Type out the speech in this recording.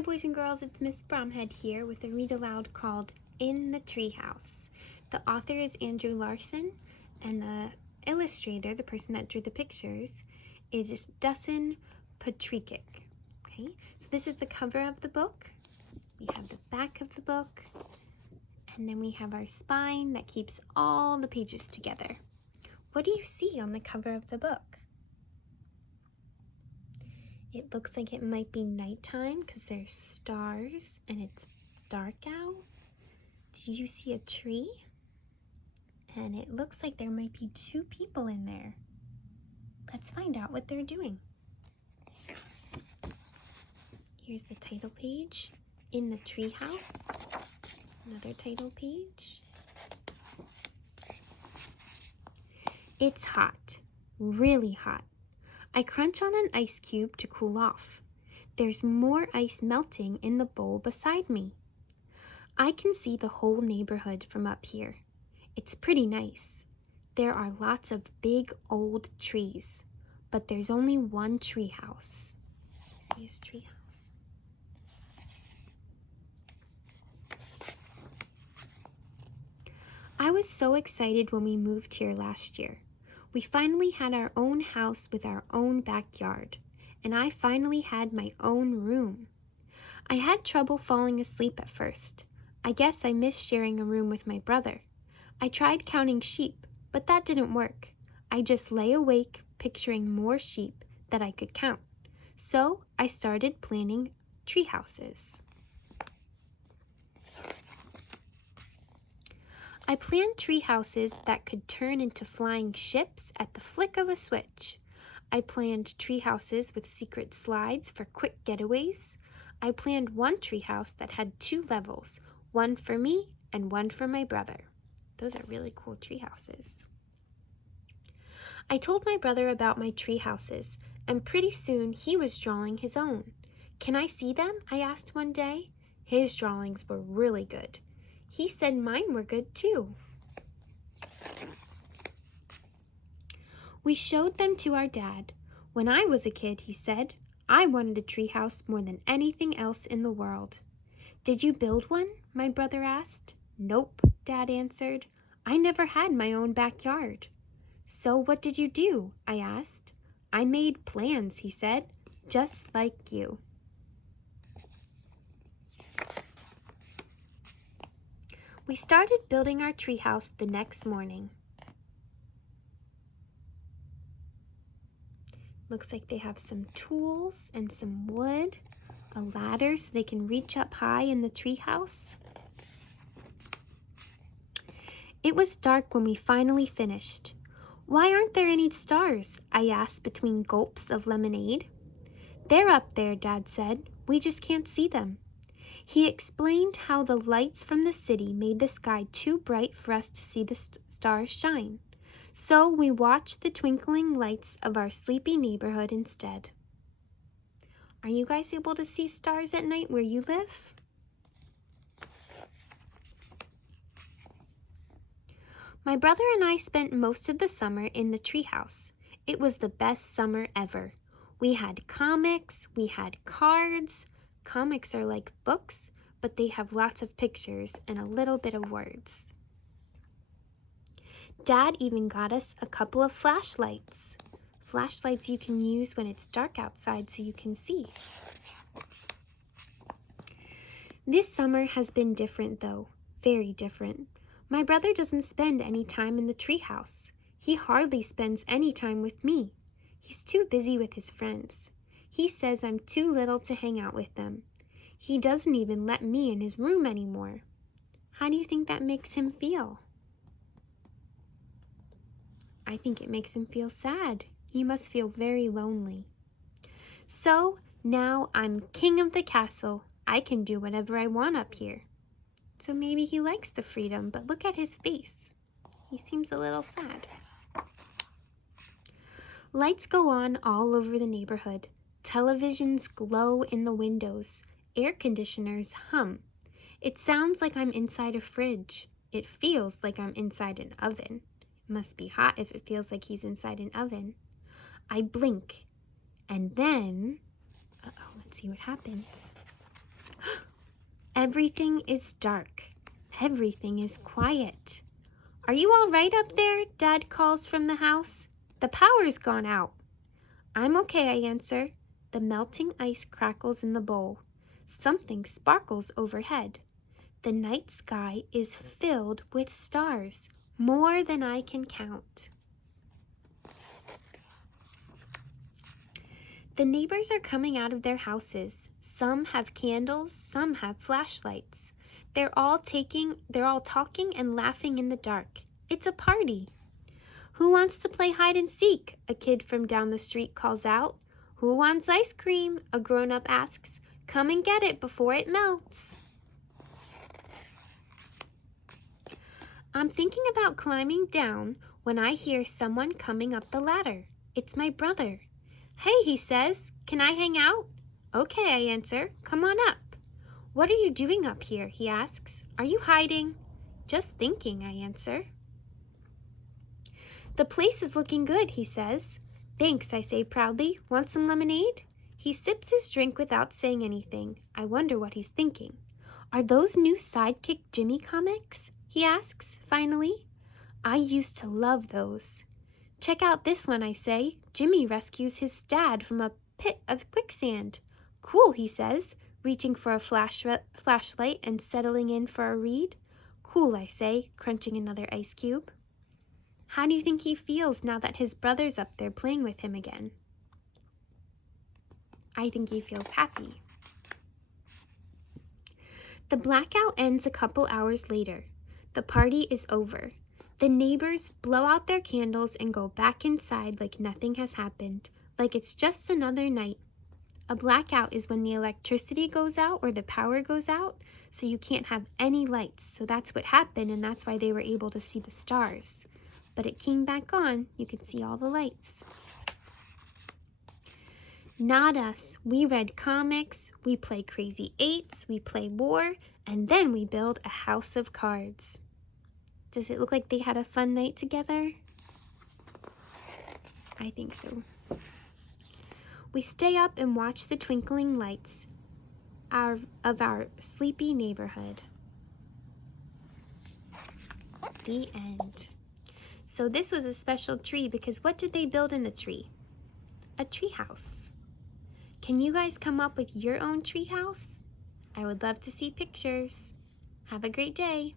Hi boys and girls, it's Miss Bromhead here with a read aloud called In the Treehouse. The author is Andrew Larson and the illustrator, the person that drew the pictures, is Dusan Patrikic. Okay, so this is the cover of the book. We have the back of the book, and then we have our spine that keeps all the pages together. What do you see on the cover of the book? It looks like it might be nighttime because there's stars and it's dark out. Do you see a tree? And it looks like there might be two people in there. Let's find out what they're doing. Here's the title page, In the Treehouse. Another title page. It's hot, really hot. I crunch on an ice cube to cool off. There's more ice melting in the bowl beside me. I can see the whole neighborhood from up here. It's pretty nice. There are lots of big old trees, but there's only one treehouse. See his treehouse? I was so excited when we moved here last year. We finally had our own house with our own backyard, and I finally had my own room. I had trouble falling asleep at first. I guess I missed sharing a room with my brother. I tried counting sheep, but that didn't work. I just lay awake picturing more sheep that I could count. So I started planning tree houses. I planned tree houses that could turn into flying ships at the flick of a switch. I planned tree houses with secret slides for quick getaways. I planned one tree house that had 2 levels, one for me and one for my brother. Those are really cool tree houses. I told my brother about my tree houses, and pretty soon he was drawing his own. Can I see them? I asked one day. His drawings were really good. He said mine were good too. We showed them to our dad. When I was a kid, he said, I wanted a treehouse more than anything else in the world. Did you build one? My brother asked. Nope, Dad answered. I never had my own backyard. So what did you do? I asked. I made plans, he said, just like you. We started building our treehouse the next morning. Looks like they have some tools and some wood, a ladder so they can reach up high in the treehouse. It was dark when we finally finished. Why aren't there any stars? I asked between gulps of lemonade. They're up there, Dad said. We just can't see them. He explained how the lights from the city made the sky too bright for us to see the stars shine. So we watched the twinkling lights of our sleepy neighborhood instead. Are you guys able to see stars at night where you live? My brother and I spent most of the summer in the treehouse. It was the best summer ever. We had comics, we had cards. Comics are like books, but they have lots of pictures and a little bit of words. Dad even got us a couple of flashlights. Flashlights you can use when it's dark outside so you can see. This summer has been different though, very different. My brother doesn't spend any time in the treehouse. He hardly spends any time with me. He's too busy with his friends. He says I'm too little to hang out with them. He doesn't even let me in his room anymore. How do you think that makes him feel? I think it makes him feel sad. He must feel very lonely. So now I'm king of the castle. I can do whatever I want up here. So maybe he likes the freedom, but look at his face. He seems a little sad. Lights go on all over the neighborhood. Televisions glow in the windows. Air conditioners hum. It sounds like I'm inside a fridge. It feels like I'm inside an oven. It must be hot if it feels like he's inside an oven. I blink, and then, let's see what happens. Everything is dark. Everything is quiet. Are you all right up there? Dad calls from the house. The power's gone out. I'm okay, I answer. The melting ice crackles in the bowl. Something sparkles overhead. The night sky is filled with stars, more than I can count. The neighbors are coming out of their houses. Some have candles, some have flashlights. They're all talking and laughing in the dark. It's a party. Who wants to play hide and seek? A kid from down the street calls out. Who wants ice cream? A grown-up asks. Come and get it before it melts. I'm thinking about climbing down when I hear someone coming up the ladder. It's my brother. Hey, he says, can I hang out? Okay, I answer. Come on up. What are you doing up here? He asks. Are you hiding? Just thinking, I answer. The place is looking good, he says. Thanks, I say proudly. Want some lemonade? He sips his drink without saying anything. I wonder what he's thinking. Are those new Sidekick Jimmy comics? He asks, finally. I used to love those. Check out this one, I say. Jimmy rescues his dad from a pit of quicksand. Cool, he says, reaching for a flashlight and settling in for a read. Cool, I say, crunching another ice cube. How do you think he feels now that his brother's up there playing with him again? I think he feels happy. The blackout ends a couple hours later. The party is over. The neighbors blow out their candles and go back inside like nothing has happened, like it's just another night. A blackout is when the electricity goes out or the power goes out, so you can't have any lights. So that's what happened, and that's why they were able to see the stars. But it came back on. You could see all the lights. Not us. We read comics, we play Crazy Eights, we play war, and then we build a house of cards. Does it look like they had a fun night together? I think so. We stay up and watch the twinkling lights of our sleepy neighborhood. The end. So this was a special tree because what did they build in the tree? A tree house. Can you guys come up with your own tree house? I would love to see pictures. Have a great day.